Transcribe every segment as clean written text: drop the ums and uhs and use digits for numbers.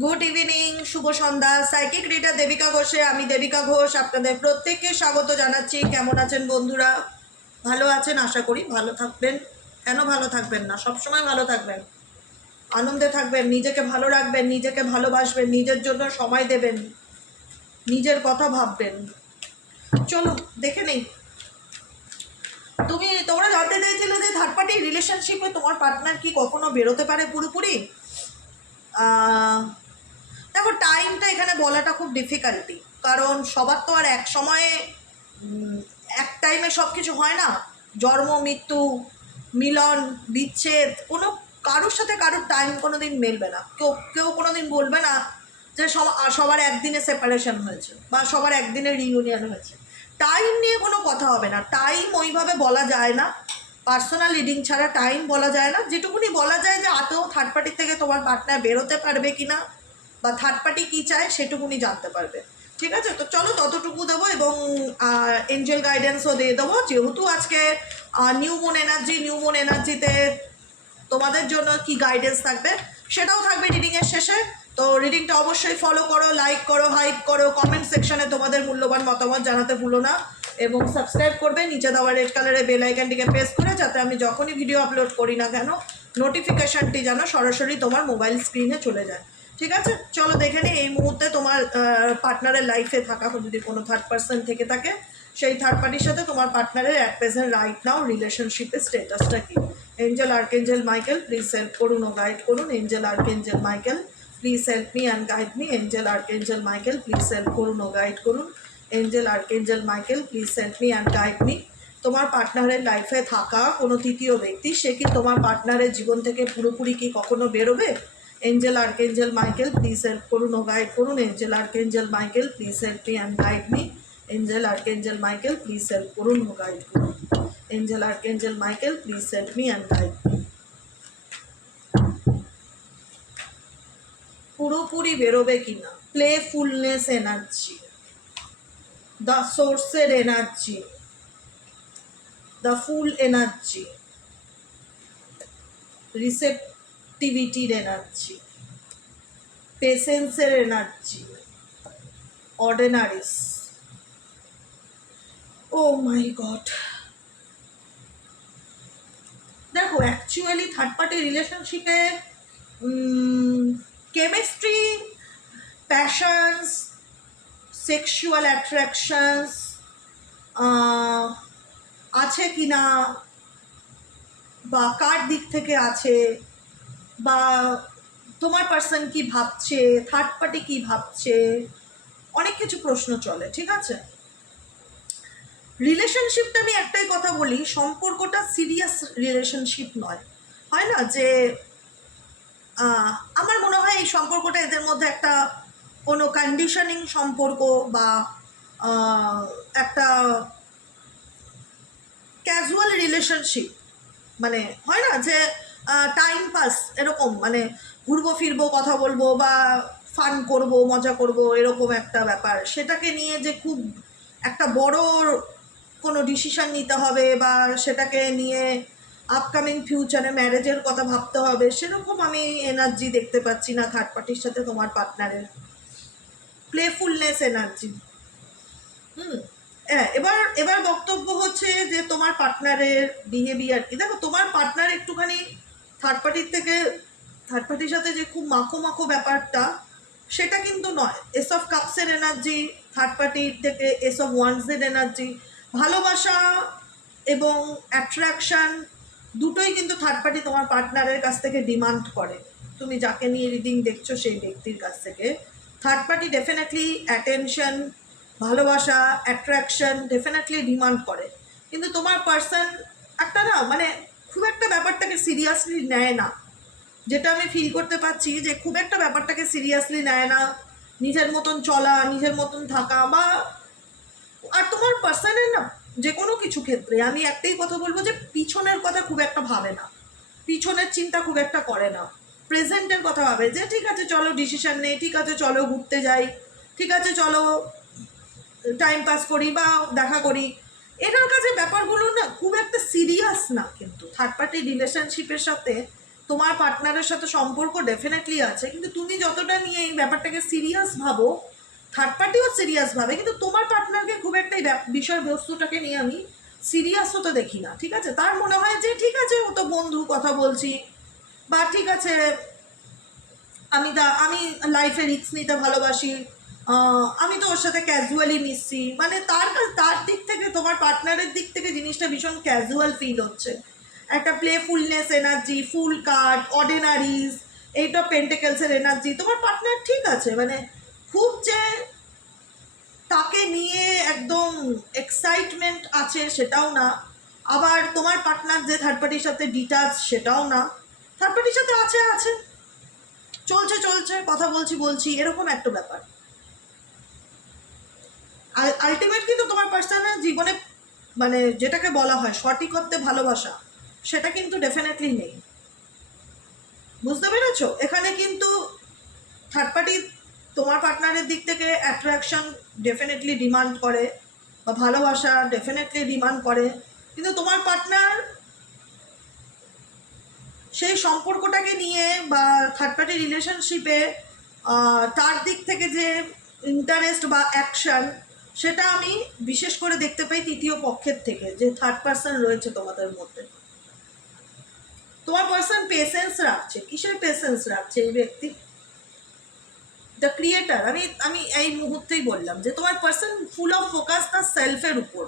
Good evening, শুভ সন্ধ্যা। Psychic reader Devika ঘোষে আমি দেবিকা ঘোষ আপনাদের প্রত্যেককে স্বাগত জানাচ্ছি। কেমন আছেন বন্ধুরা? ভালো আছেন আশা করি। ভালো থাকবেন, কেন ভালো থাকবেন না, সবসময় ভালো থাকবেন, আনন্দে থাকবেন, নিজেকে ভালো রাখবেন, নিজেকে ভালোবাসবেন, নিজের জন্য সময় দেবেন, নিজের কথা ভাববেন। চলো দেখে নেই। তোমরা জানতে চাইছিলে যে থার্ড পার্টি রিলেশনশিপে তোমার পার্টনার কি কখনো বেরোতে পারে পুরোপুরি? দেখো, টাইমটা এখানে বলাটা খুব ডিফিকাল্টি, কারণ সবার তো আর এক সময়ে এক টাইমে সব কিছু হয় না। জন্ম, মৃত্যু, মিলন, বিচ্ছেদ, কোনো কারোর সাথে কারোর টাইম কোনো দিন মেলবে না। কেউ কেউ কোনো দিন বলবে না যে সবার একদিনে সেপারেশন হয়েছে বা সবার একদিনে রিইউনিয়ন হয়েছে। টাইম নিয়ে কোনো কথা হবে না। টাইম ওইভাবে বলা যায় না, পার্সোনাল রিডিং ছাড়া টাইম বলা যায় না। যেটুকুনি বলা যায় যে আদৌ থার্ড পার্টি থেকে তোমার পার্টনার বেরোতে পারবে কিনা বা থার্ড পার্টি কী চায় সেটুকুনি জানতে পারবে। ঠিক আছে, তো চলো ততটুকু দেবো এবং এঞ্জেল গাইডেন্সও দিয়ে দেবো। যেহেতু আজকে নিউ মুন এনার্জিতে তোমাদের জন্য কি গাইডেন্স থাকবে সেটাও থাকবে রিডিংয়ের শেষে। তো রিডিংটা অবশ্যই ফলো করো, লাইক করো, হাইপ করো, কমেন্ট সেকশনে তোমাদের মূল্যবান মতামত জানাতে ভুলো না এবং সাবস্ক্রাইব করবে নিচে দেওয়া রেড কালারের বেল আইকনটিকে প্রেস করে, যাতে আমি যখনই ভিডিও আপলোড করি না কেন নোটিফিকেশানটি যেন সরাসরি তোমার মোবাইল স্ক্রিনে চলে যায়। ঠিক আছে, চলো দেখে নিই এই মুহূর্তে তোমার পার্টনারের লাইফে থাকা যদি কোনো থার্ড পার্সন থেকে থাকে, সেই থার্ড পার্টির সাথে তোমার পার্টনারের অ্যাট প্রেজেন্ট রাইট নাও রিলেশনশিপের স্ট্যাটাসটা কি। Angel archangel Michael please help করুন ও গাইড করুন। Angel archangel Michael please help me and guide me. Angel archangel Michael please help করুন ও গাইড করুন। Angel archangel Michael please help me and guide me. তোমার পার্টনারের লাইফে থাকা কোনো তৃতীয় ব্যক্তি, সে কি তোমার পার্টনারের জীবন থেকে পুরোপুরি কি কখনো বেরোবে? Angel archangel Michael please help করুন ও গাইড করুন। Angel archangel Michael please help me and guide me. Angel archangel Michael please help করুন ও গাইড করুন। Angel archangel Michael please help me and guide me. পুরোপুরি বেরোবে কিনা? প্লেফুলনেস এনার্জি, দ্য সোর্সের এনার্জি, দ্য ফুল এনার্জি, রিসেপটিভিটির energy, পেশেন্সের energy, ordinaries. Oh my God, দেখো অ্যাকচুয়ালি থার্ড পার্টি রিলেশনশিপে কেমিস্ট্রি, প্যাশনস, সেক্সুয়াল অ্যাট্রাকশনস আছে কি না, বা কার দিক থেকে আছে, বা তোমার পার্সন কি ভাবছে, থার্ড পার্টি কি ভাবছে, অনেক কিছু প্রশ্ন চলে। ঠিক আছে, রিলেশনশিপটা আমি একটাই কথা বলি, সম্পর্কটা সিরিয়াস রিলেশনশিপ নয়। হয় না যে আমার মনে হয় এই সম্পর্কটা এদের মধ্যে একটা কোনো কন্ডিশনিং সম্পর্ক বা একটা ক্যাজুয়াল রিলেশনশিপ, মানে হয় না যে টাইম পাস এরকম, মানে ঘুরবো ফিরবো, কথা বলবো বা ফান করব, মজা করব, এরকম একটা ব্যাপার। সেটাকে নিয়ে যে খুব একটা বড় কোনো ডিসিশান নিতে হবে বা সেটাকে নিয়ে আপকামিং ফিউচারে ম্যারেজের কথা ভাবতে হবে, সেরকম আমি এনার্জি দেখতে পাচ্ছি না থার্ড পার্টির সাথে তোমার পার্টনারের। Playfulness energy. হ্যাঁ, এবার বক্তব্য হচ্ছে যে তোমার পার্টনারের বিহেভিয়ার কি। দেখো, তোমার পার্টনার একটুখানি থার্ড পার্টির সাথে যে খুব মাখো মাখো ব্যাপারটা, সেটা কিন্তু নয়। এস অফ কাপসের এনার্জি থার্ড পার্টির থেকে, এস অফ ওয়ান্সের এনার্জি, ভালোবাসা এবং অ্যাট্রাকশান দুটোই কিন্তু থার্ড পার্টি তোমার পার্টনারের কাছ থেকে ডিমান্ড করে। তুমি যাকে নিয়ে রিডিং দেখছো সেই ব্যক্তির কাছ থেকে থার্ড পার্টি ডেফিনেটলি অ্যাটেনশন, ভালোবাসা, অ্যাট্রাকশন ডেফিনেটলি ডিমান্ড করে। কিন্তু তোমার পার্সন একটা না, মানে খুব একটা ব্যাপারটাকে সিরিয়াসলি নেয় না। যেটা আমি ফিল করতে পারছি যে খুব একটা ব্যাপারটাকে সিরিয়াসলি নেয় না, নিজের মতন চলা, নিজের মতন থাকা, বা আর তোমার পার্সনের না যে কোনো কিছু ক্ষেত্রে আমি একটাই কথা বলবো যে পিছনের কথা খুব একটা ভাবে না, পিছনের চিন্তা খুব একটা করে না, প্রেজেন্টের কথা ভাবে যে ঠিক আছে চলো ডিসিশন নেই, ঠিক আছে চলো ঘুরতে যাই, ঠিক আছে চলো টাইম পাস করি বা দেখা করি। এটার কাছে ব্যাপারগুলো না খুব একটা সিরিয়াস না। কিন্তু থার্ড পার্টি রিলেশনশিপের সাথে তোমার পার্টনারের সাথে সম্পর্ক ডেফিনেটলি আছে, কিন্তু তুমি যতটা নিয়ে এই ব্যাপারটাকে সিরিয়াস ভাবো, থার্ড পার্টিও সিরিয়াস ভাবে, কিন্তু তোমার পার্টনারকে খুব একটা এই বিষয়বস্তুটাকে নিয়ে আমি সিরিয়াস হতে দেখি না। ঠিক আছে, তার মনে হয় যে ঠিক আছে ও তো বন্ধু, কথা বলছি, বা ঠিক আছে আমি লাইফে রিস্ক নিতে ভালোবাসি, আমি তো ওর সাথে ক্যাজুয়ালি মিশছি, মানে তার দিক থেকে, তোমার পার্টনারের দিক থেকে জিনিসটা ভীষণ ক্যাজুয়াল ফিল হচ্ছে, একটা playfulness energy, fool card, ordinaries, eight of পেন্টিকেলসের এনার্জি। তোমার পার্টনার ঠিক আছে, মানে খুব যে তাকে নিয়ে একদম এক্সাইটমেন্ট আছে সেটাও না, আবার তোমার পার্টনার যে থার্ড পার্টির সাথে ডিটাচ সেটাও না, থার্ড পার্টির সাথে আছে আছে চলছে চলছে, কথা বলছি এরকম একটা ব্যাপার। আলটিমেট কিন্তু তোমার পার্সোনাল জীবনে মানে যেটাকে বলা হয় সঠিকত্বে ভালোবাসা, সেটা কিন্তু ডেফিনেটলি নেই। বুঝতে পেরেছো? এখানে কিন্তু থার্ড পার্টি তোমার পার্টনারের দিক থেকে অ্যাট্রাকশন ডেফিনেটলি ডিমান্ড করে, বা ভালোবাসা ডেফিনেটলি ডিমান্ড করে, কিন্তু তোমার পার্টনার সেই সম্পর্কটাকে নিয়ে বা থার্ড পার্টি রিলেশনশিপে তার দিক থেকে যে ইন্টারেস্ট বা অ্যাকশন, সেটা আমি বিশেষ করে দেখতে পাই তৃতীয় পক্ষের থেকে, যে থার্ড পার্সন রয়েছে তোমাদের মধ্যে। তোমার পার্সন পেশেন্স রাখছে। কিসের পেশেন্স রাখছে এই ব্যক্তি? The creator. আমি এই মুহূর্তেই বললাম যে তোমার পার্সন ফুল অফ ফোকাস তার সেলফের উপর,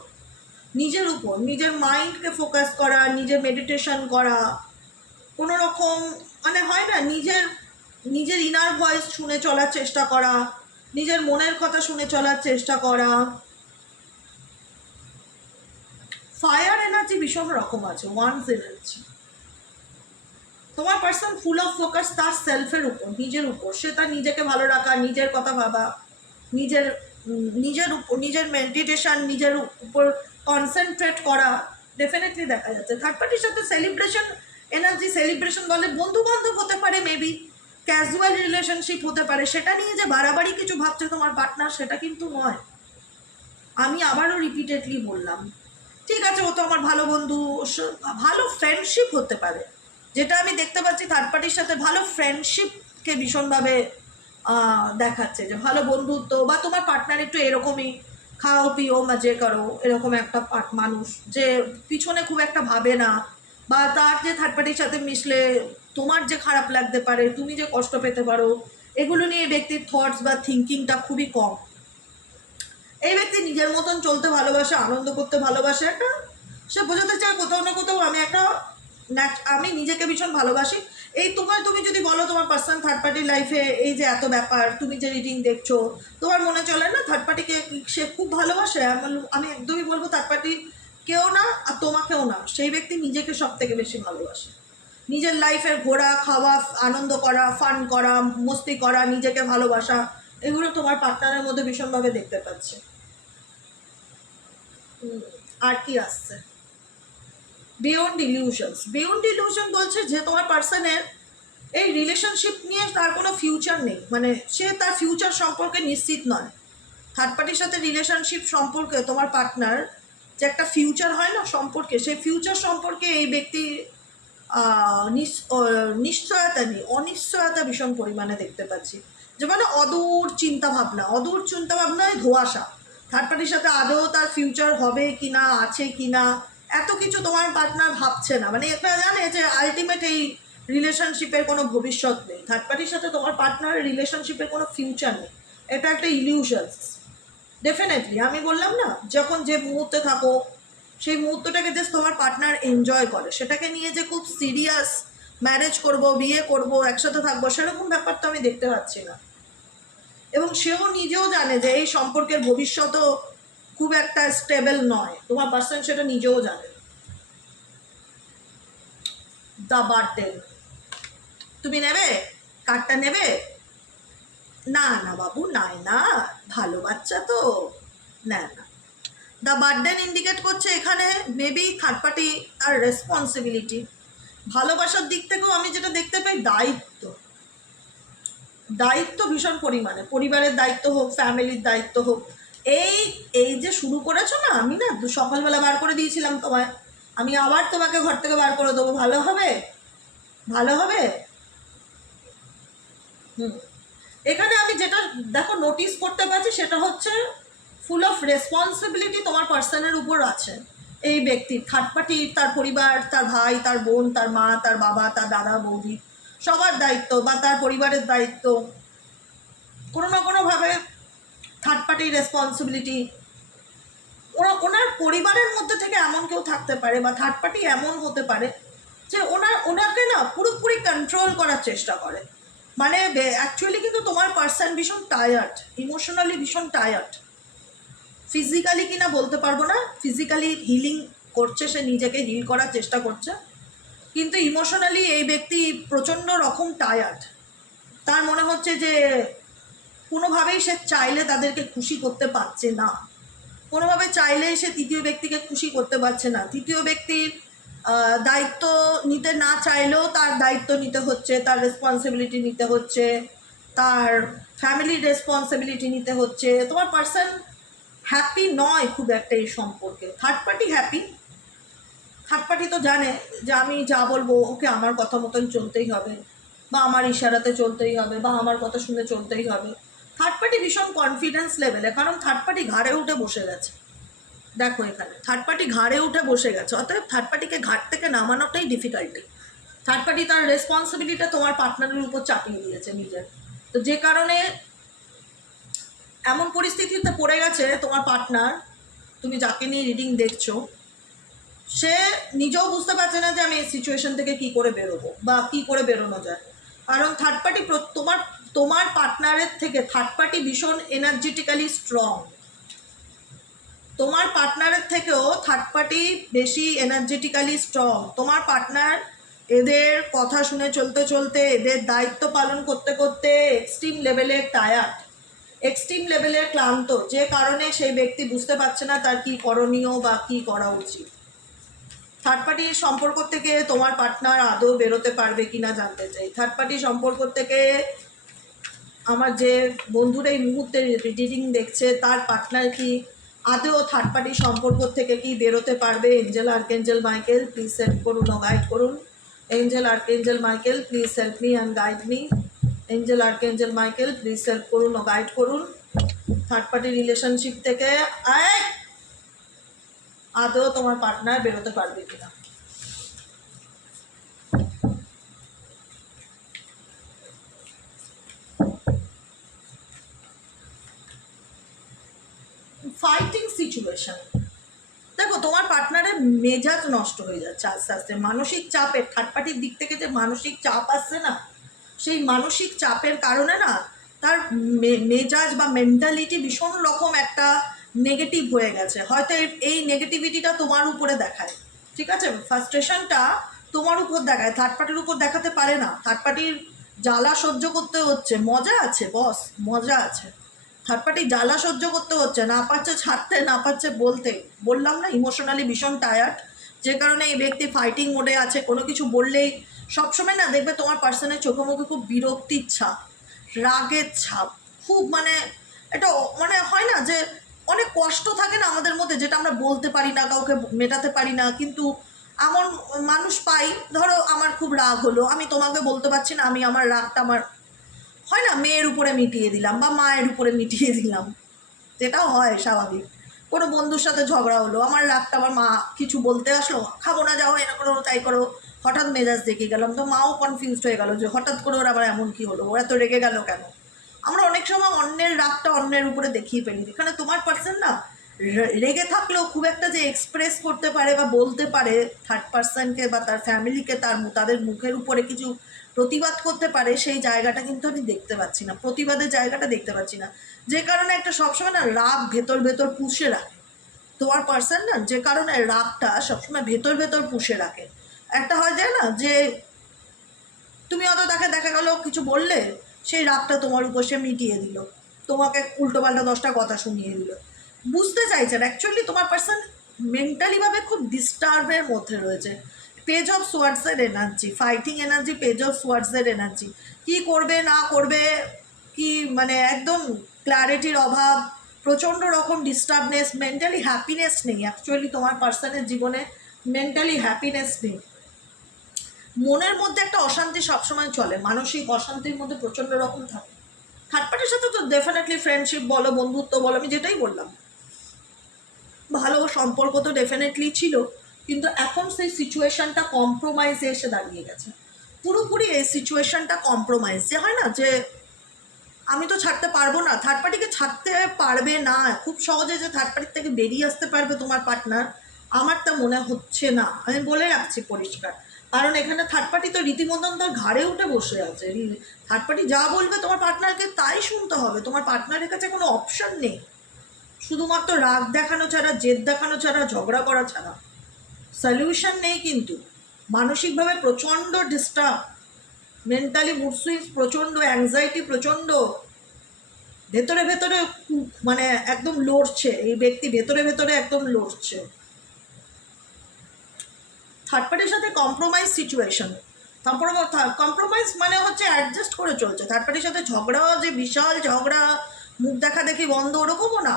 নিজের মাইন্ডকে ফোকাস করা, নিজের মেডিটেশন করা, কোনো রকম মানে হয় না, নিজের ইনার ভয়েস শুনে চলার চেষ্টা করা, নিজের মনের কথা শুনে চলার চেষ্টা করা। ফায়ার এনার্জি ভীষণ রকম আছে, ওয়ান্স এনার্জি। তোমার পার্সন ফুল অফ ফোকাস তার সেলফের উপর, নিজের উপর, সে তার নিজেকে ভালো রাখা, নিজের কথা ভাবা, নিজের নিজের মেডিটেশন, নিজের উপর কনসেন্ট্রেট করা ডেফিনেটলি দেখা যাচ্ছে। থার্ড পার্টির সাথে সেলিব্রেশন এনার্জি, সেলিব্রেশন বলে বন্ধু বান্ধব হতে পারে, মেবি ক্যাজুয়াল রিলেশনশিপ হতে পারে, সেটা নিয়ে যে বাড়াবাড়ি কিছু ভাবছে তোমার পার্টনার সেটা কিন্তু নয়। আমি আবারও রিপিটেডলি বললাম, ঠিক আছে ও তো আমার ভালো বন্ধু, ভালো ফ্রেন্ডশিপ হতে পারে, যেটা আমি দেখতে পাচ্ছি থার্ড পার্টির সাথে ভালো ফ্রেন্ডশিপকে ভীষণভাবে দেখাচ্ছে, যে ভালো বন্ধুত্ব, বা তোমার পার্টনার একটু এরকমই খাও পিও মজে করো, এরকম একটা মানুষ যে পিছনে খুব একটা ভাবে না, বা তার যে থার্ড পার্টির সাথে মিশলে তোমার যে খারাপ লাগতে পারে, তুমি যে কষ্ট পেতে পারো, এগুলো নিয়ে ব্যক্তির থটস বা থিঙ্কিংটা খুবই কম। এই ব্যক্তি নিজের মতন চলতে ভালোবাসে, আনন্দ করতে ভালোবাসে, একটা সে বোঝাতে চায় কোথাও না কোথাও আমি নিজেকে ভীষণ ভালোবাসি। এই তুমি যদি বলো তোমার পার্সন থার্ড পার্টির লাইফে এই যে এত ব্যাপার, তুমি যে রিডিং দেখছো, তোমার মনে চলে না থার্ড পার্টিকে সে খুব ভালোবাসে, আমি একদমই বলবো থার্ড পার্টি কেউ না আর তোমাকেও না, সেই ব্যক্তি নিজেকে সব থেকে বেশি ভালোবাসে। নিজের লাইফের ঘোরা, খাওয়া, আনন্দ করা, ফান করা, মস্তি করা, নিজেকে ভালোবাসা, এগুলো তোমার পার্টনারের মধ্যে ভীষণভাবে দেখতে পাচ্ছে। আর কি আসছে? বিয়ন্ড ইলিউশন বলছে যে তোমার পার্সনের এই রিলেশনশিপ নিয়ে তার কোনো ফিউচার নেই, মানে সে তার ফিউচার সম্পর্কে নিশ্চিত নয়। থার্ড পার্টির সাথে রিলেশনশিপ সম্পর্কে তোমার পার্টনার যে একটা ফিউচার হয় না সম্পর্কে, সেই ফিউচার সম্পর্কে এই ব্যক্তি নিশ্চয়তা নেই, অনিশ্চয়তা ভীষণ পরিমাণে দেখতে পাচ্ছি, যে মানে অদূর চিন্তাভাবনায় ধোঁয়াশা। থার্ড পার্টির সাথে আদৌ তার ফিউচার হবে কি না, আছে কি না, এত কিছু তোমার পার্টনার ভাবছে না, মানে একটা জানে যে আলটিমেট এই রিলেশনশিপের কোনো ভবিষ্যৎ নেই, থার্ড পার্টির সাথে তোমার পার্টনারের রিলেশনশিপের কোনো ফিউচার নেই, এটা একটা ইলিউশনস। ডেফিনেটলি আমি বললাম না, যখন যে মুহূর্তে থাকো সেই মুহূর্তটাকে জাস্ট তোমার পার্টনার এনজয় করে, সেটাকে নিয়ে যে খুব সিরিয়াস ম্যারেজ করব, বিয়ে করব, একসাথে থাকবো, সেরকম ব্যাপার তো আমি দেখতে পাচ্ছি না। এবং সেও নিজেও জানে যে এই সম্পর্কের ভবিষ্যৎও খুব একটা স্টেবল নয়, তোমার পার্সন সেটা নিজেও জানে। দ্য বার্ডেন, তুমি নেবে কার্ডটা? নেবে না? না বাবু, নাই না, ভালো বাচ্চা তো, না না। দ্য বার্ডেন ইন্ডিকেট করছে এখানে মেবি থার্ড পার্টি আর রেসপন্সিবিলিটি, ভালোবাসার দিক থেকেও আমি যেটা দেখতে পাই দায়িত্ব ভীষণ পরিমাণে, পরিবারের দায়িত্ব হোক, ফ্যামিলির দায়িত্ব হোক। এই যে শুরু করেছো না, আমি না সকালবেলা বার করে দিয়েছিলাম তোমায়, আমি আবার তোমাকে ঘর থেকে বার করে দেবো, ভালো হবে? ভালো হবে। এখানে আমি যেটা দেখো নোটিস করতে পারছি সেটা হচ্ছে ফুল অফ রেসপন্সিবিলিটি তোমার পার্সনের উপর আছে এই ব্যক্তির, থার্ড পার্টি, তার পরিবার, তার ভাই, তার বোন, তার মা, তার বাবা, তার দাদা বৌদি, সবার দায়িত্ব বা তার পরিবারের দায়িত্ব কোনো না কোনোভাবে থার্ড পার্টি রেসপন্সিবিলিটি। ওনার পরিবারের মধ্যে থেকে এমন কেউ থাকতে পারে বা থার্ড পার্টি এমন হতে পারে যে ওনাকে না পুরোপুরি কন্ট্রোল করার চেষ্টা করে। মানে অ্যাকচুয়ালি কিন্তু তোমার পার্সন ভীষণ টায়ার্ড, ইমোশনালি ভীষণ টায়ার্ড। ফিজিক্যালি কিনা বলতে পারবো না, ফিজিক্যালি হিলিং করছে, সে নিজেকে হিল করার চেষ্টা করছে, কিন্তু ইমোশনালি এই ব্যক্তি প্রচণ্ড রকম টায়ার্ড। তার মনে হচ্ছে যে কোনোভাবেই সে চাইলে তাদেরকে খুশি করতে পারছে না, কোনোভাবে চাইলে সে তৃতীয় ব্যক্তিকে খুশি করতে পারছে না। তৃতীয় ব্যক্তির দায়িত্ব নিতে না চাইলেও তার দায়িত্ব নিতে হচ্ছে, তার রেসপন্সিবিলিটি নিতে হচ্ছে, তার ফ্যামিলির রেসপন্সিবিলিটি নিতে হচ্ছে। তোমার পার্সন হ্যাপি নয় খুব একটা এই সম্পর্কে। Third party happy, third party তো জানে যে আমি যা বলবো ওকে আমার কথা মতন চলতেই হবে, বা আমার ইশারাতে চলতেই হবে, বা আমার কথা শুনে চলতেই হবে। থার্ড পার্টি ভীষণ কনফিডেন্স লেভেলে, কারণ থার্ড পার্টি ঘাড়ে উঠে বসে গেছে। দেখো এখানে থার্ড পার্টি ঘাড়ে উঠে বসে গেছে, অতএব থার্ড পার্টিকে ঘাট থেকে নামানোটাই ডিফিকাল্টি। থার্ড পার্টি তার রেসপন্সিবিলিটিটা তোমার পার্টনারের উপর চাপিয়ে দিয়েছে নিজের, তো যে কারণে এমন পরিস্থিতিতে পড়ে গেছে তোমার পার্টনার, তুমি যাকে নিয়ে রিডিং দেখছো, সে নিজেও বুঝতে পারছে না যে আমি এই সিচুয়েশন থেকে কী করে বেরোবো বা কী করে বেরোনো যায়। কারণ থার্ড পার্টি তোমার পার্টনারের থেকে থার্ড পার্টি ভীষণ এনার্জেটিক্যালি স্ট্রং। তোমার পার্টনারের থেকেও থার্ড পার্টি বেশি এনার্জেটিক্যালি স্ট্রং। তোমার পার্টনার এদের কথা শুনে চলতে চলতে, এদের দায়িত্ব পালন করতে করতে এক্সট্রিম লেভেলে টায়ার্ড, এক্সট্রিম লেভেলে ক্লান্ত, যে কারণে সেই ব্যক্তি বুঝতে পারছে না তার কী করণীয় বা কী করা উচিত। থার্ড পার্টির সম্পর্ক থেকে তোমার পার্টনার আদৌ বেরোতে পারবে কি না জানতে চাই। থার্ড পার্টির সম্পর্ক থেকে আমার যে বন্ধুরা এই মুহূর্তে রিডিং দেখছে, তার পার্টনার কি আদৌ থার্ড পার্টির সম্পর্ক থেকে কি বেরোতে পারবে? Angel archangel Michael please help করুন ও গাইড করুন। Angel archangel Michael please help me and guide me. Angel archangel Michael please help করুন ও গাইড করুন। থার্ড পার্টি রিলেশনশিপ থেকে আদৌ তোমার পার্টনার বেরোতে পারবে কিনা। ফাইটিং সিচুয়েশন, দেখো তোমার পার্টনারের মেজাজ নষ্ট হয়ে যাচ্ছে আস্তে আস্তে, মানসিক চাপের, থার্ড পার্টির দিক থেকে যে মানসিক চাপ আসছে না, সেই মানসিক চাপের কারণে না তার মেজাজ বা মেন্টালিটি ভীষণ রকম একটা নেগেটিভ হয়ে গেছে। হয়তো এই নেগেটিভিটিটা তোমার উপরে দেখায়, ঠিক আছে, ফ্রাস্ট্রেশনটা তোমার উপর দেখায়, থার্ড পার্টির উপর দেখাতে পারে না। থার্ড পার্টির জ্বালা সহ্য করতে হচ্ছে, মজা আছে বস, মজা আছে। থার্ড পার্টি জ্বালা সহ্য করতে হচ্ছে, না পারছে ছাড়তে, না পারছে বলতে। বললাম না ইমোশনালি ভীষণ টায়ার্ড, যে কারণে এই ব্যক্তি ফাইটিং মোডে আছে। কোনো কিছু বললেই সবসময় না দেখবে তোমার পার্সনের চোখে মুখে খুব বিরক্তির ছাপ, রাগের ছাপ, খুব মানে এটা মানে হয় না যে অনেক কষ্ট থাকে না আমাদের মধ্যে, যেটা আমরা বলতে পারি না, কাউকে মেটাতে পারি না। কিন্তু এমন মানুষ পাই, ধরো আমার খুব রাগ হলো, আমি তোমাকে বলতে পারছি না, আমি আমার রাগটা আমার হয় না মেয়ের উপরে মিটিয়ে দিলাম বা মায়ের উপরে মিটিয়ে দিলাম, যেটাও হয় স্বাভাবিক। কোনো বন্ধুর সাথে ঝগড়া হলো, আমার রাগটা আমার মা কিছু বলতে আসলো, খাবো না যাও, এটা করো তাই করো, হঠাৎ মেজাজ দেখে গেলাম, তো মাও কনফিউজড হয়ে গেল যে হঠাৎ করে ওর আবার এমন কী হলো, ও এত রেগে গেল কেন। আমরা অনেক সময় অন্যের রাগটা অন্যের উপরে দেখিয়ে ফেলি। এখানে তোমার পার্সন না রেগে থাকলেও খুব একটা যে এক্সপ্রেস করতে পারে বা বলতে পারে থার্ড পার্সনকে বা তার ফ্যামিলিকে, তাদের মুখের উপরে কিছু প্রতিবাদ করতে পারে, সেই জায়গাটা কিন্তু আমি দেখতে পাচ্ছি না, প্রতিবাদের জায়গাটা দেখতে পাচ্ছি না। যে কারণে একটা সবসময় না রাগ ভেতর ভেতর পুষে রাখে তোমার পার্সন না, যে কারণে রাগটা সবসময় ভেতর ভেতর পুষে রাখে। একটা হয় যায় না যে তুমি অত তাকে দেখা গেল কিছু বললে, সেই রাগটা তোমার উপর সে মিটিয়ে দিল, তোমাকে উল্টোপাল্টা 10টা কথা শুনিয়ে দিল, বুঝতে চাইছে না। অ্যাকচুয়ালি তোমার পার্সন মেন্টালিভাবে খুব ডিস্টার্বের মধ্যে রয়েছে। পেজ অফ সোয়ার্ডসের energy, fighting energy, page of সোয়ার্ডসের এনার্জি, কী করবে না করবে, কি মানে একদম ক্ল্যারিটির অভাব, প্রচণ্ড রকম ডিস্টার্বনেস, মেন্টালি হ্যাপিনেস নেই। অ্যাকচুয়ালি তোমার পার্সনের জীবনে মেন্টালি হ্যাপিনেস নেই। মনের মধ্যে একটা অশান্তি সবসময় চলে, মানসিক অশান্তির মধ্যে প্রচণ্ড রকম থাকে। থার্ড পার্টির সাথে তো ডেফিনেটলি ফ্রেন্ডশিপ বলো, বন্ধুত্ব বলো, আমি যেটাই বললাম, ভালো সম্পর্ক তো ডেফিনেটলি ছিল, কিন্তু এখন সেই সিচুয়েশনটা কম্প্রোমাইজে এসে দাঁড়িয়ে গেছে। পুরোপুরি এই সিচুয়েশনটা কম্প্রোমাইজ, যে হয় না যে আমি তো ছাড়তে পারবো না, থার্ড পার্টিকে ছাড়তে পারবে না খুব সহজে, যে থার্ড পার্টির থেকে বেরিয়ে আসতে পারবে তোমার পার্টনার, আমার তা মনে হচ্ছে না। আমি বলে রাখছি পরিষ্কার, কারণ এখানে থার্ড পার্টি তো রীতিমতন তার ঘাড়ে উঠে বসে আছে। থার্ড পার্টি যা বলবে তোমার পার্টনারকে তাই শুনতে হবে, তোমার পার্টনারের কাছে কোনো অপশন নেই, শুধুমাত্র রাগ দেখানো ছাড়া, জেদ দেখানো ছাড়া, ঝগড়া করা ছাড়া সলিউশন নেই। কিন্তু মানসিকভাবে প্রচণ্ড ডিস্টার্ব, মেন্টালি মুড সুইংস প্রচণ্ড, অ্যাংজাইটি প্রচণ্ড, ভেতরে ভেতরে মানে একদম লড়ছে এই ব্যক্তি, ভেতরে ভেতরে একদম লড়ছে। থার্ড পার্টির সাথে কম্প্রোমাইজ সিচুয়েশন, কম্প্রোমাইজ মানে হচ্ছে অ্যাডজাস্ট করে চলছে। থার্ড পার্টির সাথে ঝগড়া যে বিশাল ঝগড়া, মুখ দেখা দেখি বন্ধ, ওরকমও না,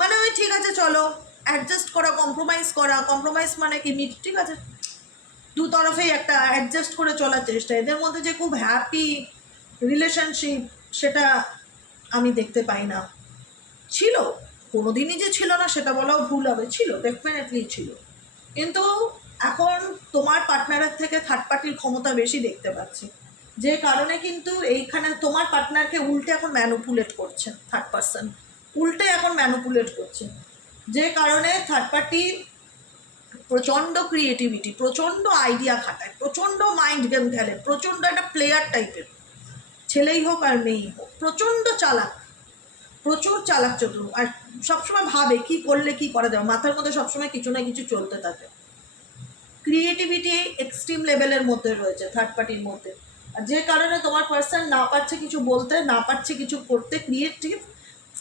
মানে ওই ঠিক আছে চলো অ্যাডজাস্ট করা, কম্প্রোমাইজ করা। কম্প্রোমাইজ মানে কি, ঠিক আছে দু তরফেই একটা অ্যাডজাস্ট করে চলার চেষ্টা। এদের মধ্যে যে খুব হ্যাপি রিলেশনশিপ সেটা আমি দেখতে পাই না। ছিল, কোনোদিনই যে ছিল না সেটা বলাও ভুল হবে, ছিল, ডেফিনেটলি ছিল, কিন্তু এখন তোমার পার্টনারের থেকে থার্ড পার্টির ক্ষমতা বেশি দেখতে পাচ্ছি, যে কারণে কিন্তু এইখানে তোমার পার্টনারকে উল্টে এখন ম্যানুপুলেট করছে থার্ড পার্সন, উল্টে এখন ম্যানুপুলেট করছে, যে কারণে থার্ড পার্টি প্রচণ্ড ক্রিয়েটিভিটি, প্রচণ্ড আইডিয়া খাটায়, প্রচণ্ড মাইন্ড গেম খেলে, প্রচণ্ড একটা প্লেয়ার টাইপের, ছেলেই হোক আর মেয়েই হোক, প্রচণ্ড চালাক, প্রচুর চালাক চতুর, আর সবসময় ভাবে কি করলে কি করা যাবে, মাথার মধ্যে সবসময় কিছু না কিছু চলতে থাকে। ক্রিয়েটিভিটি এক্সট্রিম লেভেলের মধ্যে রয়েছে থার্ড পার্টির মধ্যে, আর যে কারণে তোমার পার্সন না পারছে কিছু বলতে, না পারছে কিছু করতে। Creative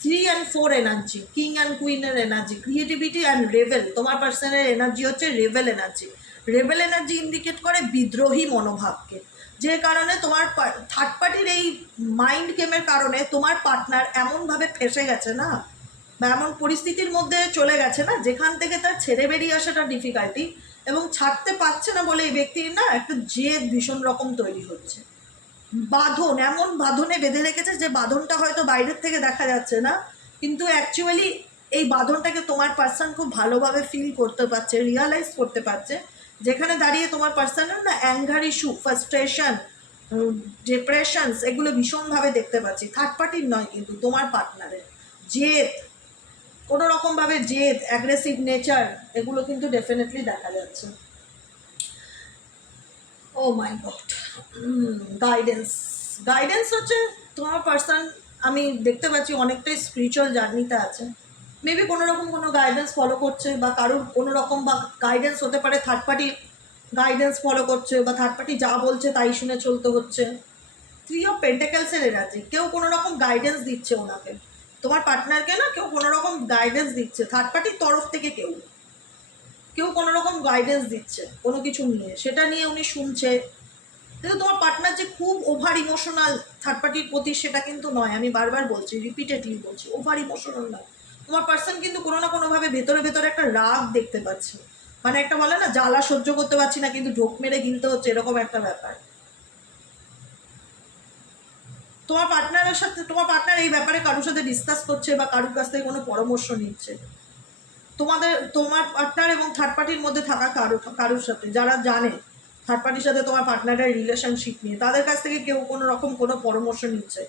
3 and 4 energy, king and কুইনের energy, creativity and Revel. তোমার পার্সনের এনার্জি হচ্ছে Revel energy. Revel energy indicate করে বিদ্রোহী মনোভাবকে, যে কারণে তোমার থার্ড পার্টির এই মাইন্ড গেমের কারণে তোমার পার্টনার এমনভাবে ফেসে গেছে না, বা এমন পরিস্থিতির মধ্যে চলে গেছে না, যেখান থেকে তার ছেড়ে বেরিয়ে আসাটা ডিফিকাল্টি, এবং ছাড়তে পারছে না বলে এই ব্যক্তির না একটা জেদ ভীষণ রকম তৈরি হচ্ছে। বাঁধন, এমন বাঁধনে বেঁধে রেখেছে যে বাঁধনটা হয়তো বাইরের থেকে দেখা যাচ্ছে না, কিন্তু অ্যাকচুয়ালি এই বাঁধনটাকে তোমার পার্সন খুব ভালোভাবে ফিল করতে পারছে, রিয়ালাইজ করতে পারছে, যেখানে দাঁড়িয়ে তোমার পার্সনের না অ্যাঙ্গার ইস্যু, ফ্রাস্ট্রেশন, ডিপ্রেশনস, এগুলো ভীষণভাবে দেখতে পাচ্ছি। থার্ড পার্টির নয় কিন্তু তোমার পার্টনারের জেদ, কোনো রকমভাবে জেদ, অ্যাগ্রেসিভ নেচার, এগুলো কিন্তু ডেফিনেটলি দেখা যাচ্ছে। ও মাই গড, গাইডেন্স, গাইডেন্স হচ্ছে তোমার পার্সন, আমি দেখতে পাচ্ছি অনেকটাই স্পিরিচুয়াল জার্নিতে আছে, মেবি কোনো রকম কোনো গাইডেন্স ফলো করছে, বা কারোর কোনো রকম বা গাইডেন্স হতে পারে থার্ড পার্টি গাইডেন্স ফলো করছে, বা থার্ড পার্টি যা বলছে তাই শুনে চলতে হচ্ছে। 3 of Pentacles-এর এনার্জি, কেউ কোনো রকম গাইডেন্স দিচ্ছে ওনাকে, তোমার পার্টনারকে না কেউ কোনো রকম গাইডেন্স দিচ্ছে, থার্ড পার্টির তরফ থেকে কেউ কেউ কোনো রকম গাইডেন্স দিচ্ছে কোনো কিছু নিয়ে, সেটা নিয়ে উনি শুনছে। কিন্তু তোমার পার্টনার যে খুব ওভার ইমোশনাল থার্ড পার্টির প্রতি, সেটা কিন্তু নয়, আমি বারবার বলছি, রিপিটেডলি বলছি, ওভার ইমোশনাল নয়। তোমার পার্সন কিন্তু কোনো না কোনোভাবে ভেতরে ভেতরে একটা রাগ দেখতে পাচ্ছে, মানে একটা বলে না জ্বালা সহ্য করতে পারছি না কিন্তু ঢোক মেরে গিলতে হচ্ছে, এরকম একটা ব্যাপার। তোমার পার্টনারের সাথে, তোমার পার্টনার এই ব্যাপারে কারোর সাথে ডিসকাস করছে বা কারোর কাছ থেকে কোনো পরামর্শ নিচ্ছে, তোমার পার্টনার এবং থার্ড পার্টির মধ্যে থাকা কারোর সাথে, যারা জানে থার্ড পার্টির সাথে তোমার পার্টনারের রিলেশনশিপ নিয়ে, তাদের কাছ থেকে কেউ কোনো রকম কোনো পরামর্শ নিচ্ছে,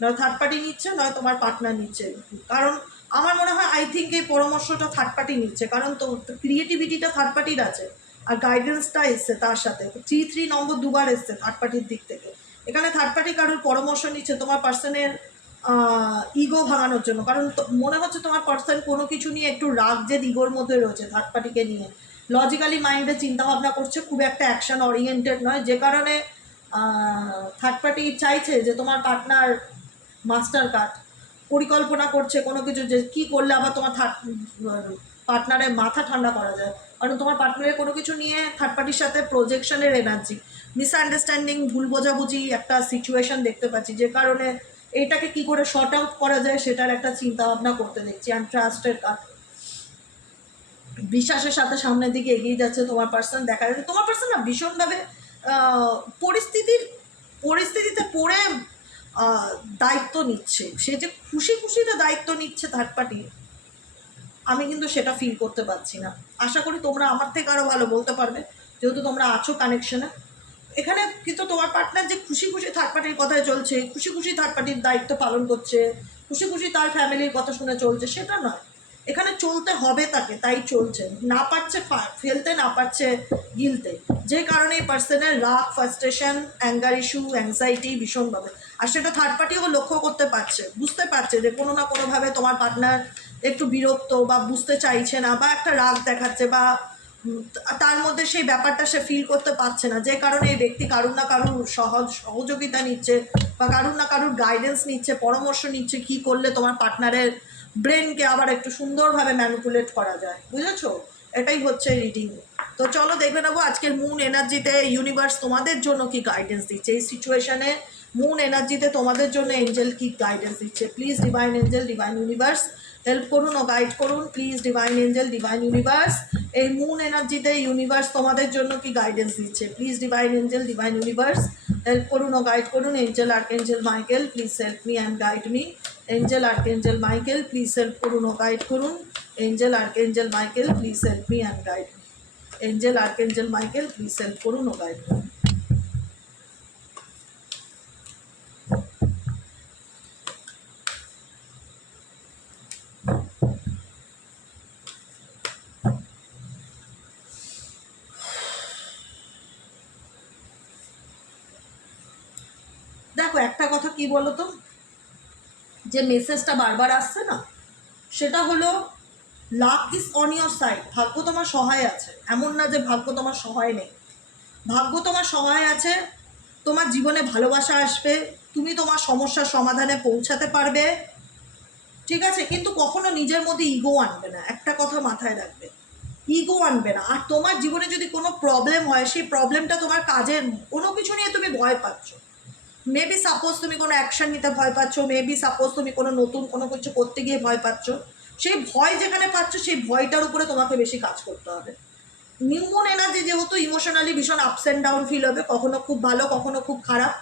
নয় থার্ড পার্টি নিচ্ছে, নয় তোমার পার্টনার নিচ্ছে। কারণ আমার মনে হয় আই থিঙ্ক এই পরামর্শটা থার্ড পার্টি নিচ্ছে, কারণ তো ক্রিয়েটিভিটিটা থার্ড পার্টির আছে, আর গাইডেন্সটা এসছে তার সাথে। 3 নম্বর দুবার এসছে থার্ড পার্টির দিক থেকে, এখানে থার্ড পার্টি কারোর পরামর্শ নিচ্ছে তোমার পার্সনের ইগো ভাঙানোর জন্য, কারণ মনে হচ্ছে তোমার পার্সন কোনো কিছু নিয়ে একটু রাগ জেদ ইগোর মধ্যে রয়েছে থার্ড পার্টিকে নিয়ে, লজিক্যালি মাইন্ডে চিন্তাভাবনা করছে, খুব একটা অ্যাকশন ওরিয়েন্টেড নয়, যে কারণে থার্ড পার্টি চাইছে যে তোমার পার্টনার মাস্টার কার্ড পরিকল্পনা করছে কোনো কিছু, যে কী করলে আবার তোমার পার্টনারের মাথা ঠান্ডা করা যায়, কারণ তোমার পার্টনারের কোনো কিছু নিয়ে থার্ড পার্টির সাথে প্রজেকশনের এনার্জি, মিসআন্ডারস্ট্যান্ডিং, ভুল বোঝাবুঝি একটা সিচুয়েশন দেখতে পাচ্ছি, যে কারণে এইটাকে কি করে শর্ট আউট করা যায় সেটার একটা চিন্তা ভাবনা করতে দেখছি। অ্যান্ড ট্রাস্টের কার্ড, বিশ্বাসের সাথে সামনের দিকে এগিয়ে যাচ্ছে তোমার পার্সন, দেখা যাচ্ছে তোমার পার্সন না ভীষণভাবে আহ, পরিস্থিতির পরিস্থিতিতে পড়ে দায়িত্ব নিচ্ছে, সে যে খুশি খুশিতে দায়িত্ব নিচ্ছে থার্ড পার্টি, আমি কিন্তু সেটা ফিল করতে পারছি না। আশা করি তোমরা আমার থেকে আরও ভালো বলতে পারবে, যেহেতু তোমরা আছো কানেকশনে। এখানে কিন্তু তোমার পার্টনার যে খুশি খুশি থার্ড পার্টির কথায় চলছে, খুশি খুশি থার্ড পার্টির দায়িত্ব পালন করছে, খুশি খুশি তার ফ্যামিলির কথা শুনে চলছে, সেটা নয়। এখানে চলতে হবে তাকে, তাই চলছে, না পারছে ফেলতে, না পারছে গিলতে, যে কারণে এই পার্সনের রাগ, ফার্স্ট্রেশন, অ্যাঙ্গার ইস্যু, অ্যাংজাইটি ভীষণভাবে। আর সেটা থার্ড পার্টিও লক্ষ্য করতে পারছে, বুঝতে পারছে যে কোনো না কোনোভাবে তোমার পার্টনার একটু বিরক্ত বা বুঝতে চাইছে না, বা একটা রাগ দেখাচ্ছে, বা তার মধ্যে সেই ব্যাপারটা সে ফিল করতে পারছে না, যে কারণে এই ব্যক্তি কারুর না কারুর সহযোগিতা নিচ্ছে, বা কারুর না কারুর গাইডেন্স নিচ্ছে, পরামর্শ নিচ্ছে কী করলে তোমার পার্টনারের ব্রেনকে আবার একটু সুন্দরভাবে ম্যানিপুলেট করা যায়। বুঝেছো? এটাই হচ্ছে রিডিং। তো চলো দেখে নেবো আজকের মুন এনার্জিতে ইউনিভার্স তোমাদের জন্য কি গাইডেন্স দিচ্ছে এই সিচুয়েশনে। মুন এনার্জিতে তোমাদের জন্য এঞ্জেল কি গাইডেন্স দিচ্ছে। Please divine angel, divine universe help করুন ও গাইড করুন। Please divine angel, divine universe এই মুন এনার্জিতে ইউনিভার্স তোমাদের জন্য কি গাইডেন্স দিচ্ছে। Please divine angel, divine universe help করুন ও গাইড করুন। Angel archangel Michael please help me and guide me. Angel archangel Michael please help করুন ও গাইড করুন। Angel archangel Michael please help me and guide me. Angel archangel Michael please help করুন ও guide করুন। দেখো একটা কথা কি বলো তো, যে মেসেজটা বারবার আসছে না, সেটা হলো lakh is on your side. ভাগ্য তোমার সহায় আছে, এমন না যে ভাগ্য তোমার সহায় নেই। ভাগ্য তোমার সহায় আছে, তোমার জীবনে ভালোবাসা আসবে, তুমি তোমার সমস্যার সমাধানে পৌঁছাতে পারবে, ঠিক আছে। কিন্তু কখনো নিজের মধ্যে ইগো আনবে না, একটা কথা মাথায় রাখবে, ইগো আনবে না। আর তোমার জীবনে যদি কোনো প্রবলেম হয়, সেই প্রবলেমটা তোমার কাজের কোনো কিছু নিয়ে তুমি ভয় পাচ্ছ, মেবি সাপোজ তুমি কোনো অ্যাকশন নিতে ভয় পাচ্ছ, মেবি সাপোজ তুমি কোনো নতুন কোনো কিছু করতে গিয়ে ভয় পাচ্ছ, সেই ভয় যেখানে পাচ্ছ সেই ভয়টার উপরে তোমাকে বেশি কাজ করতে হবে। নিউমন এনার্জি যেহেতু ইমোশনালি ভীষণ আপস অ্যান্ড ডাউন ফিল হবে, কখনো খুব ভালো কখনো খুব খারাপ,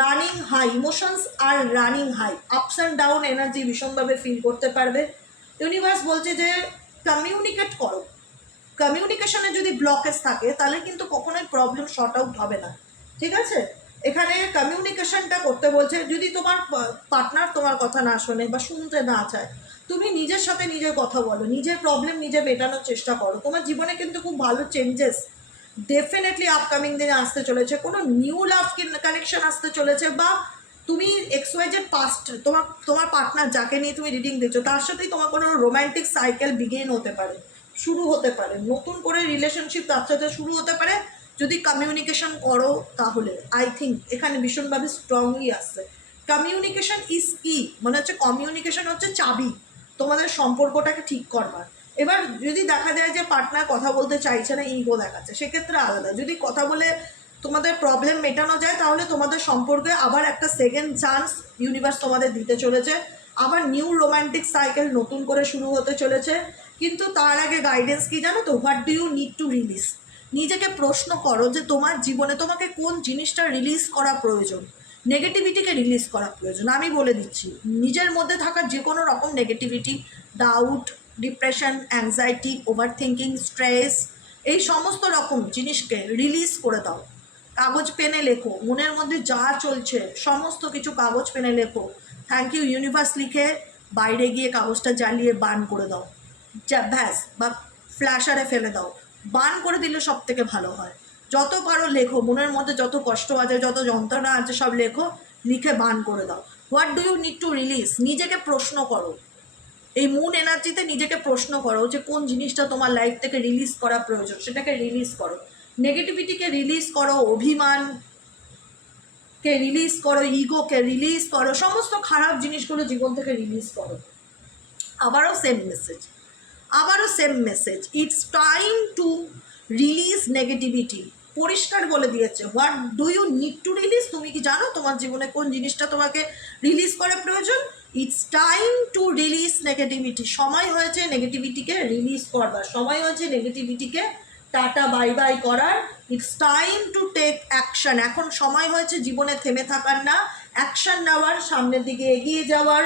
রানিং হাই ইমোশনস আর running high ups and down energy ভীষণভাবে ফিল করতে পারবে। ইউনিভার্স বলছে যে কমিউনিকেট করো, কমিউনিকেশনে যদি ব্লকেজ থাকে তাহলে কিন্তু কখনোই প্রবলেম শর্ট আউট হবে না, ঠিক আছে। এখানে কমিউনিকেশনটা করতে বলছে। যদি তোমার পার্টনার তোমার কথা না শোনে বা শুনতে না চায়, তুমি নিজের সাথে নিজের কথা বলো, নিজের প্রবলেম নিজে মেটানোর চেষ্টা করো। তোমার জীবনে কিন্তু খুব ভালো চেঞ্জেস ডেফিনেটলি আপকামিং দিনে আসতে চলেছে, কোনো নিউ লাভ কানেকশন আসতে চলেছে, বা তুমি এক্সওয়াইজেড পাস্ট তোমার পার্টনার যাকে নিয়ে তুমি রিডিং দিচ্ছ তার সাথেই তোমার কোনো রোম্যান্টিক সাইকেল বিগিন হতে পারে, শুরু হতে পারে, নতুন করে রিলেশনশিপ তার সাথে শুরু হতে পারে। যদি কমিউনিকেশন করো তাহলে আই থিঙ্ক এখানে ভীষণভাবে স্ট্রংলি আসছে। কমিউনিকেশন ইজ কি, মনে হচ্ছে কমিউনিকেশন হচ্ছে চাবি তোমাদের সম্পর্কটাকে ঠিক করবার। এবার যদি দেখা যায় যে পার্টনার কথা বলতে চাইছে না, ইগো দেখাচ্ছে, সেক্ষেত্রে আলাদা। যদি কথা বলে তোমাদের প্রবলেম মেটানো যায় তাহলে তোমাদের সম্পর্কে আবার একটা সেকেন্ড চান্স ইউনিভার্স তোমাদের দিতে চলেছে, আবার নিউ রোম্যান্টিক সাইকেল নতুন করে শুরু হতে চলেছে। কিন্তু তার আগে গাইডেন্স কি জানো তো, what do you need to release. নিজেকে প্রশ্ন করো যে তোমার জীবনে তোমাকে কোন জিনিসটা রিলিজ করা প্রয়োজন, নেগেটিভিটিকে রিলিজ করা প্রয়োজন। আমি বলে দিচ্ছি, নিজের মধ্যে থাকা যে কোনো রকম negativity, doubt, depression, anxiety, over thinking, stress, এই সমস্ত রকম জিনিসকে রিলিজ করে দাও। কাগজ পেনে লেখো, মনের মধ্যে যা চলছে সমস্ত কিছু কাগজ পেনে লেখো, থ্যাংক ইউ ইউনিভার্স লিখে বাইরে গিয়ে কাগজটা জ্বালিয়ে বার্ন করে দাও, ব্যাস, বা ফ্ল্যাশারে ফেলে দাও। বার্ন করে দিলে সব থেকে ভালো হয়। যত পারো লেখো, মনের মধ্যে যত কষ্ট আছে, যত যন্ত্রণা আছে, সব লেখো, লিখে বার্ন করে দাও। What do you need to release, নিজেকে প্রশ্ন করো। এই মুন এনার্জিতে নিজেকে প্রশ্ন করো যে কোন জিনিসটা তোমার লাইফ থেকে রিলিজ করা প্রয়োজন, সেটাকে রিলিজ করো। নেগেটিভিটিকে রিলিজ করো, অভিমানকে রিলিজ করো, ইগোকে রিলিজ করো, সমস্ত খারাপ জিনিসগুলো জীবন থেকে রিলিজ করো। আবারও same message, it's time to release negativity. পরিষ্কার বলে দিয়েছে what do you need to release. তুমি কি জানো তোমার জীবনে কোন জিনিসটা তোমাকে রিলিজ করা প্রয়োজন? It's time to release negativity. সময় হয়েছে নেগেটিভিটিকে রিলিজ করবার, সময় হয়েছে নেগেটিভিটিকে টাটা বাই বাই করার। It's time to take action. এখন সময় হয়েছে জীবনে থেমে থাকার না, অ্যাকশন নেওয়ার, সামনের দিকে এগিয়ে যাওয়ার।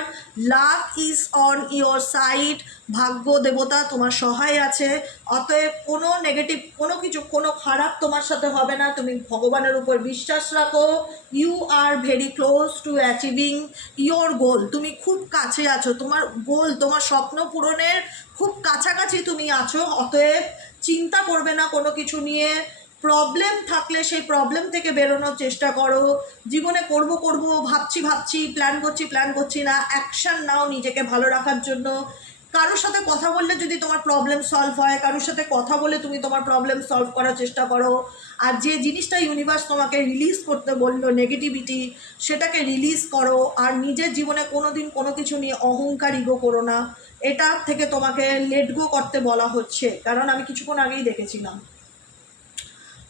Lakh is on your side, ভাগ্য দেবতা তোমার সহায় আছে। অতএব কোনো নেগেটিভ কোনো কিছু, কোনো খারাপ তোমার সাথে হবে না। তুমি ভগবানের উপর বিশ্বাস রাখো। You are very close to achieving your goal. তুমি খুব কাছে আছো, তোমার গোল, তোমার স্বপ্ন পূরণের খুব কাছাকাছি তুমি আছো। অতএব চিন্তা করবে না কোনো কিছু নিয়ে। প্রবলেম থাকলে সেই প্রবলেম থেকে বেরোনোর চেষ্টা করো। জীবনে করব করব ভাবছি প্ল্যান করছি না, অ্যাকশন নাও নিজেকে ভালো রাখার জন্য। কারোর সাথে কথা বললে যদি তোমার প্রবলেম সলভ হয়, কারোর সাথে কথা বলে তুমি তোমার প্রবলেম সলভ করার চেষ্টা করো। আর যে জিনিসটা ইউনিভার্স তোমাকে রিলিজ করতে বললো, নেগেটিভিটি, সেটাকে রিলিজ করো। আর নিজের জীবনে কোনো দিন কোনো কিছু নিয়ে অহংকার ইগো করো না। এটা থেকে তোমাকে লেট গো করতে বলা হচ্ছে। কারণ আমি কিছুক্ষণ আগেই দেখেছিলাম,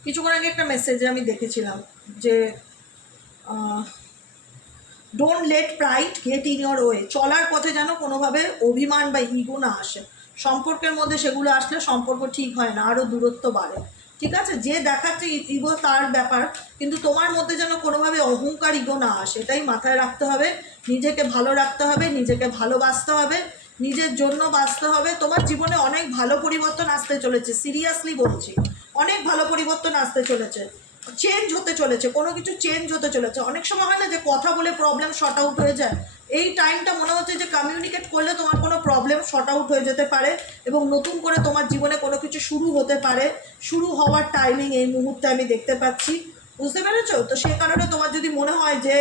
কিছুক্ষণ আগে একটা মেসেজে আমি দেখেছিলাম যে don't let pride get in your way. চলার পথে যেন কোনোভাবে অভিমান বা ইগো না আসে। সম্পর্কের মধ্যে সেগুলো আসলে সম্পর্ক ঠিক হয় না, আরও দূরত্ব বাড়ে। ঠিক আছে, যে দেখাচ্ছে ইগো তার ব্যাপার, কিন্তু তোমার মধ্যে যেন কোনোভাবে অহংকার ইগো না আসে, এটাই মাথায় রাখতে হবে। নিজেকে ভালো রাখতে হবে, নিজেকে ভালোবাসতে হবে, নিজের জন্য বাঁচতে হবে। তোমার জীবনে অনেক ভালো পরিবর্তন আসতে চলেছে, সিরিয়াসলি বলছি, অনেক ভালো পরিবর্তন আসতে চলেছে, চেঞ্জ হতে চলেছে, কোনো কিছু চেঞ্জ হতে চলেছে। অনেক সময় হয় না যে কথা বলে প্রবলেম শর্ট আউট হয়ে যায়, এই টাইমটা মনে হচ্ছে যে কমিউনিকেট করলে তোমার কোনো প্রবলেম শর্ট আউট হয়ে যেতে পারে এবং নতুন করে তোমার জীবনে কোনো কিছু শুরু হতে পারে। শুরু হওয়ার টাইমিং এই মুহূর্তে আমি দেখতে পাচ্ছি, বুঝতে পেরেছো? তো সেই কারণে তোমার যদি মনে হয় যে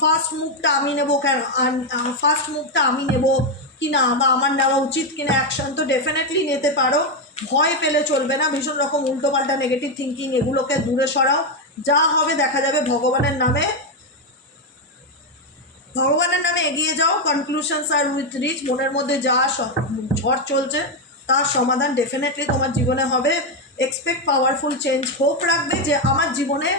ফার্স্ট মুভটা আমি নেবো, কেন ফার্স্ট মুভটা আমি নেবো কি না, বা আমার নেওয়া উচিত কিনা অ্যাকশন, তো ডেফিনেটলি নিতে পারো। ভয় পেলে চলবে না, ভীষণ রকম উল্টোপাল্টা নেগেটিভ থিঙ্কিং এগুলোকে দূরে সরাও। যা হবে দেখা যাবে। ভগবানের নামে এগিয়ে যাও। Conclusions are with reach. মনের মধ্যে যা ঝড় চলছে তার সমাধান ডেফিনেটলি তোমার জীবনে হবে। Expect powerful change. হোপ রাখবে যে আমার জীবনে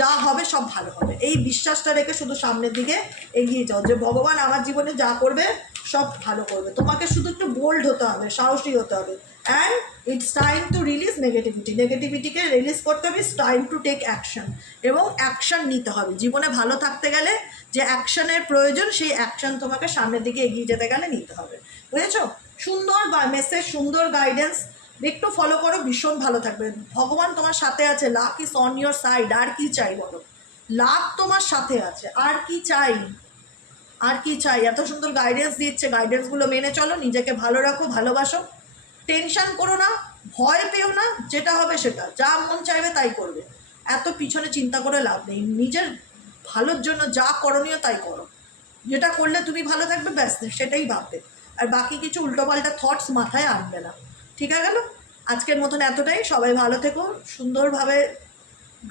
যা হবে সব ভালো হবে, এই বিশ্বাসটা রেখে শুধু সামনের দিকে এগিয়ে যাও যে ভগবান আমার জীবনে যা করবে সব ভালো করবে। তোমাকে শুধু একটু বোল্ড হতে হবে, সাহসী হতে হবে। And it's time to release নেগেটিভিটিকে রিলিজ করতে হবে। It's time to take action, এবং অ্যাকশন নিতে হবে। জীবনে ভালো থাকতে গেলে যে অ্যাকশনের প্রয়োজন, সেই অ্যাকশন তোমাকে সামনের দিকে এগিয়ে যেতে গেলে নিতে হবে। বুঝেছো? সুন্দর মেসেজ, সুন্দর গাইডেন্স, একটু ফলো করো, ভীষণ ভালো থাকবে। ভগবান তোমার সাথে আছে, luck is on your side. আর কি চাই বলো? লাক তোমার সাথে আছে, আর কি চাই? আর কি চাই? এত সুন্দর গাইডেন্স দিচ্ছে, গাইডেন্সগুলো মেনে চলো, নিজেকে ভালো রাখো, ভালোবাসো, টেনশন করো না, ভয় পেও না। যেটা হবে সেটা, যা মন চাইবে তাই করবে। এত পিছনে চিন্তা করে লাভ নেই। নিজের ভালোর জন্য যা করণীয় তাই করো। যেটা করলে তুমি ভালো থাকবে, ব্যাস সেটাই ভাববে। আর বাকি কিছু উল্টোপাল্টা থটস মাথায় আনবে না। ঠিক আছে গেল? আজকের মতন এতটাই। সবাই ভালো থেকো, সুন্দরভাবে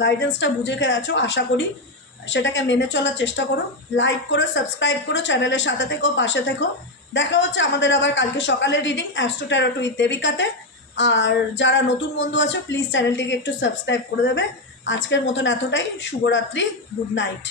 গাইডেন্সটা বুঝে গেছো আশা করি। সেটাকে মেনে চলার চেষ্টা করো। লাইক করো, সাবস্ক্রাইব করো, চ্যানেলের সাথে থেকো, পাশে থেকো। দেখা হচ্ছে আমাদের আবার কালকে সকালের রিডিং অ্যাস্ট্রো ট্যারো উইথ দেবিকাতে। আর যারা নতুন বন্ধু আছে প্লিজ চ্যানেলটিকে একটু সাবস্ক্রাইব করে দেবে। আজকের মতন এতটাই। শুভরাত্রি, গুড নাইট।